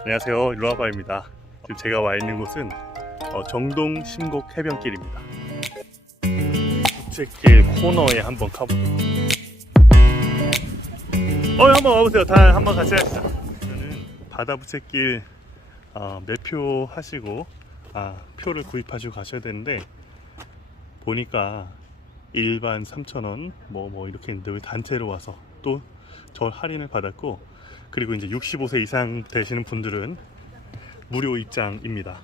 안녕하세요. 일로와바입니다. 지금 제가 와 있는 곳은 어, 정동 신곡 해변길입니다. 부채길 코너에 한번 가보도록 어 한번 와보세요. 다 한번 같이 하시죠 저는 바다 부채길 어, 매표 하시고 아 표를 구입하시고 가셔야 되는데 보니까 일반 3,000원 뭐 뭐 이렇게 있는데 왜 단체로 와서 또 저 할인을 받았고 그리고 이제 65세 이상 되시는 분들은 무료 입장입니다.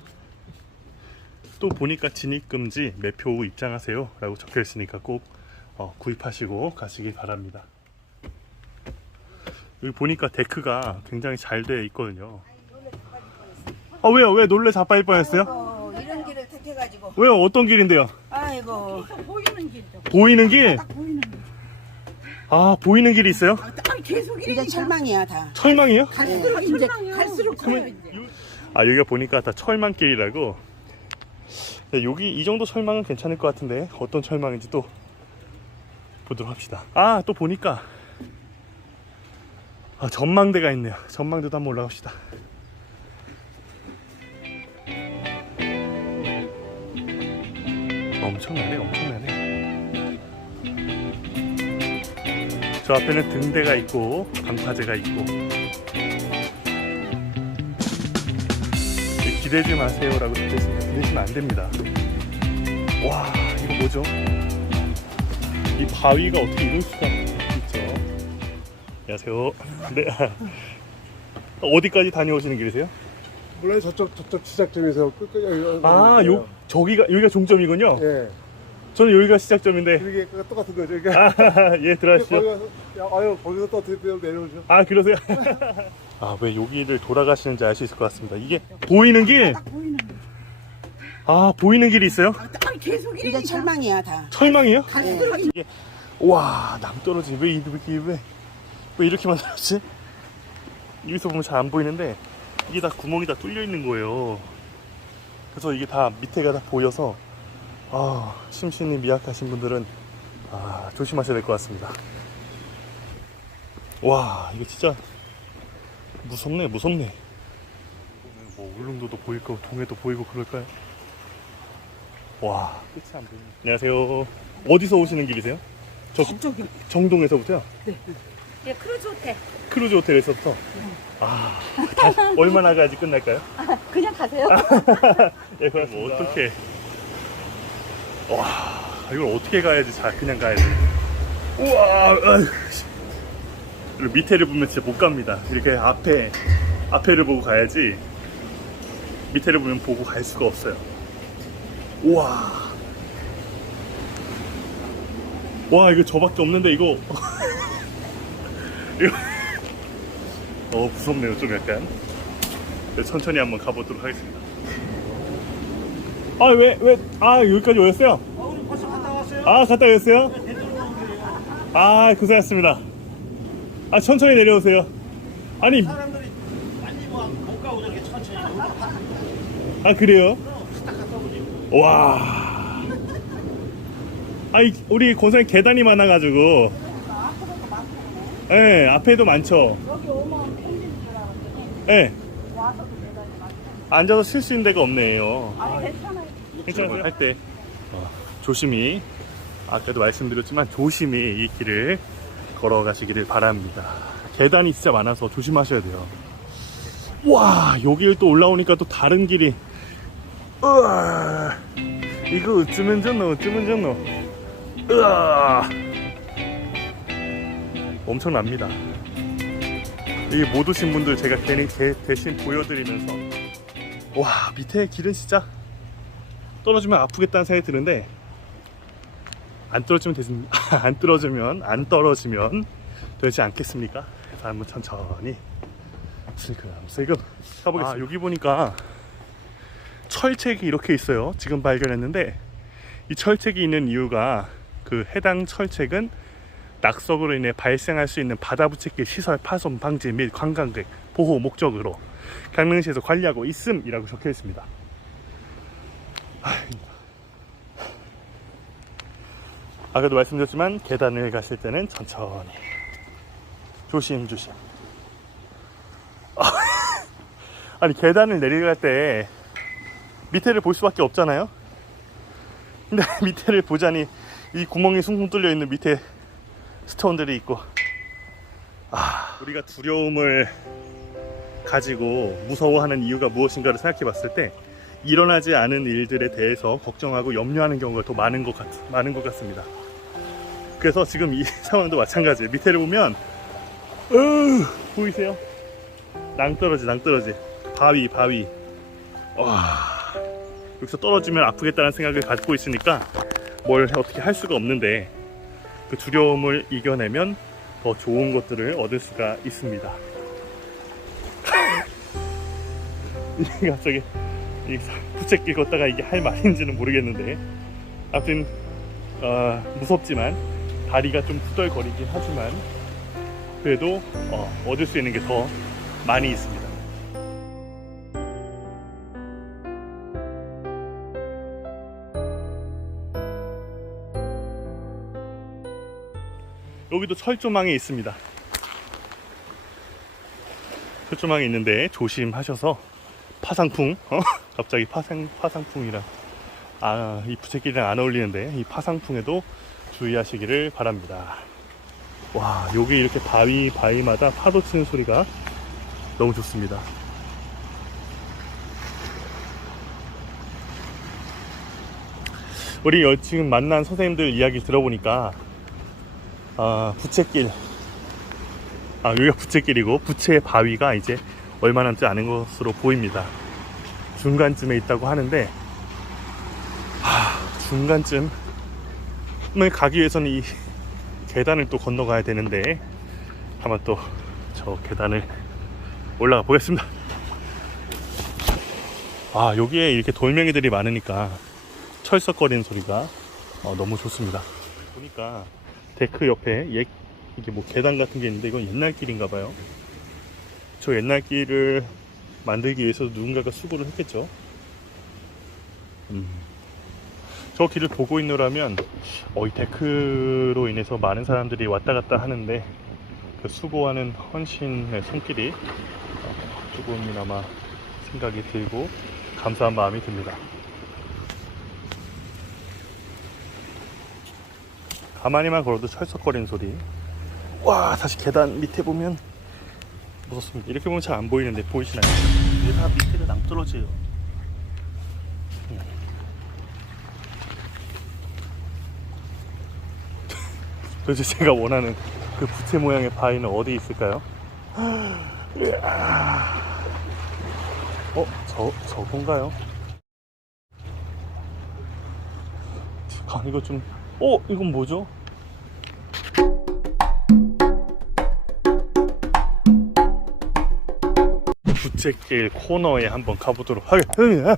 또 보니까 진입금지 매표 후 입장하세요 라고 적혀 있으니까 꼭 어, 구입하시고 가시기 바랍니다. 여기 보니까 데크가 굉장히 잘 돼 있거든요. 아 왜요? 왜 놀래 자빠질 뻔했어요? 어, 이런 길을 택해가지고 왜요? 어떤 길인데요? 아이고 보이는 길이죠. 보이는 길? 딱 보이는 길. 아 보이는 길이 있어요? 아, 계속 이제 철망이야 다. 철망이요? 갈수록 이제 갈수록 커요 이제. 아 여기가 보니까 다 철망길이라고? 네, 여기 이 정도 철망은 괜찮을 것 같은데 어떤 철망인지 또 보도록 합시다. 아 또 보니까. 아 전망대가 있네요. 전망대도 한번 올라갑시다. 엄청나네 엄청나네 저 앞에는 등대가 있고 방파제가 있고 기대지 마세요라고 적혀있으니까 기대시면 안 됩니다. 와, 이거 뭐죠? 이 바위가 어떻게 이럴 수가 있죠? 안녕하세요. 네. 어디까지 다녀오시는 길이세요? 몰라요 저쪽 저쪽 시작점에서 끝까지 여기 아, 요 저기가 여기가 종점이군요. 예 저는 여기가 시작점인데. 이게 똑같은 거죠 그러니까 아, 예, 들어가시죠. 거기 가서 야, 아유 거기서 또 어떻게 내려오죠 아, 그러세요? 아, 왜 여기를 돌아가시는지 알 수 있을 것 같습니다. 이게 보이는 길? 딱 보이는 길. 아, 보이는 길이 있어요? 아, 딱 계속 이러니까 철망이야 다 철망이요? 갈수록 와 낭떠러지 왜 이렇게 왜, 왜 이렇게 만들었지? 여기서 보면 잘 안 보이는데 이게 다 구멍이 다 뚫려 있는 거예요 그래서 이게 다 밑에가 다 보여서 아 심신이 미약하신 분들은 아 조심하셔야 될 것 같습니다. 와 이거 진짜 무섭네 무섭네. 뭐 울릉도도 보일 거고 동해도 보이고 그럴까요? 와. 끝이 안 보이네. 안녕하세요. 어디서 오시는 길이세요? 저 저쪽이 정동에서부터요? 예 크루즈 호텔. 크루즈 호텔에서부터? 아 다- 얼마나 가야지 끝날까요? 그냥 가세요. 예, 그럼 뭐 어떻게 와 이걸 어떻게 가야지 잘 그냥 가야 돼? 우와. 그리고 밑에를 보면 진짜 못 갑니다. 이렇게 앞에 앞에를 보고 가야지 밑에를 보면 보고 갈 수가 없어요. 우와. 와 이거 저밖에 없는데 이거. 이거. 어 무섭네요 좀 약간. 네, 천천히 한번 가보도록 하겠습니다 아 왜 왜 아 여기까지 오셨어요? 아 갔다 오셨어요? 아 고생하셨습니다 아 천천히 내려오세요 아니 사람들이 빨리 뭐못 가고 저렇게 천천히 아 그래요? 와 아이 우리 고생 계단이 많아가지고 예 앞에도 많죠 여기 오면 펜진 들어가거든요. 예 와서도 매달려 맞 앉아서 쉴 수 있는 데가 없네요 아니 괜찮아요. 괜찮아요. 할때 어, 조심히 아까도 말씀드렸지만 조심히 이 길을 걸어가시기를 바랍니다. 계단이 진짜 많아서 조심하셔야 돼요. 와 여기를 또 올라오니까 또 다른 길이 으아 이거 어쩌면 좋노 어쩌면 좋노 으아 엄청납니다. 여기 못 오신 분들 제가 괜히 대, 대신 보여드리면서 와 밑에 길은 진짜 떨어지면 아프겠다는 생각이 드는데 안 떨어지면 되안 떨어지면 안 떨어지면 되지 않겠습니까? 그래서 한번 천천히 슬금슬금 가보겠습니다. 아, 여기 보니까 철책이 이렇게 있어요. 지금 발견했는데 이 철책이 있는 이유가 그 해당 철책은 낙석으로 인해 발생할 수 있는 바다 부채길 시설 파손 방지 및 관광객 보호 목적으로 강릉시에서 관리하고 있음이라고 적혀 있습니다. 아까도 말씀드렸지만 계단을 가실 때는 천천히. 조심조심. 아니 계단을 내려갈 때 밑에를 볼 수밖에 없잖아요. 근데 밑에를 보자니 이 구멍이 숭숭 뚫려 있는 밑에 스톤들이 있고. 아 우리가 두려움을 가지고 무서워하는 이유가 무엇인가를 생각해 봤을 때 일어나지 않은 일들에 대해서 걱정하고 염려하는 경우가 더 많은 것 같, 많은 것 같습니다. 그래서 지금 이 상황도 마찬가지예요. 밑에를 보면 으, 보이세요? 낭떠러지 낭떠러지 바위 바위 와 여기서 떨어지면 아프겠다는 생각을 갖고 있으니까 뭘 어떻게 할 수가 없는데 그 두려움을 이겨내면 더 좋은 것들을 얻을 수가 있습니다. 갑자기 이 부채길 걷다가 이게 할 말인지는 모르겠는데 아무튼 어, 무섭지만 다리가 좀 후덜거리긴 하지만 그래도 어, 얻을 수 있는 게 더 많이 있습니다. 여기도 철조망이 있습니다. 철조망이 있는데 조심하셔서 파상풍, 어? 갑자기 파상, 파상풍이라 아, 이 부채길이랑 안 어울리는데 이 파상풍에도 주의하시기를 바랍니다. 와, 여기 이렇게 바위 바위마다 파도 치는 소리가 너무 좋습니다. 우리 여- 지금 만난 선생님들 이야기 들어보니까 아, 부채길 아, 여기가 부채길이고 부채 바위가 이제 얼마 남지 않은 것으로 보입니다. 중간쯤에 있다고 하는데 하, 중간쯤을 가기 위해서는 이 계단을 또 건너가야 되는데 한번 또 저 계단을 올라가 보겠습니다. 아 여기에 이렇게 돌멩이들이 많으니까 철썩거리는 소리가 어, 너무 좋습니다. 보니까 데크 옆에 옛 이게 뭐 계단 같은 게 있는데 이건 옛날 길인가 봐요. 저 옛날 길을 만들기 위해서 누군가가 수고를 했겠죠. 음. 저 길을 보고 있노라면 어, 이 데크로 인해서 많은 사람들이 왔다 갔다 하는데 그 수고하는 헌신의 손길이 어, 조금이나마 생각이 들고 감사한 마음이 듭니다. 가만히만 걸어도 철썩거리는 소리. 와 다시 계단 밑에 보면 무섭습니다. 이렇게 보면 잘 안 보이는데 보이시나요? 이게 다 밑에가 낭떠러지예요. 음. 도대체 제가 원하는 그 부채 모양의 바위는 어디 있을까요? 어? 저, 저건가요? 아, 이거 좀, 어? 이건 뭐죠? 부채길 코너에 한번 가보도록 하겠습니다.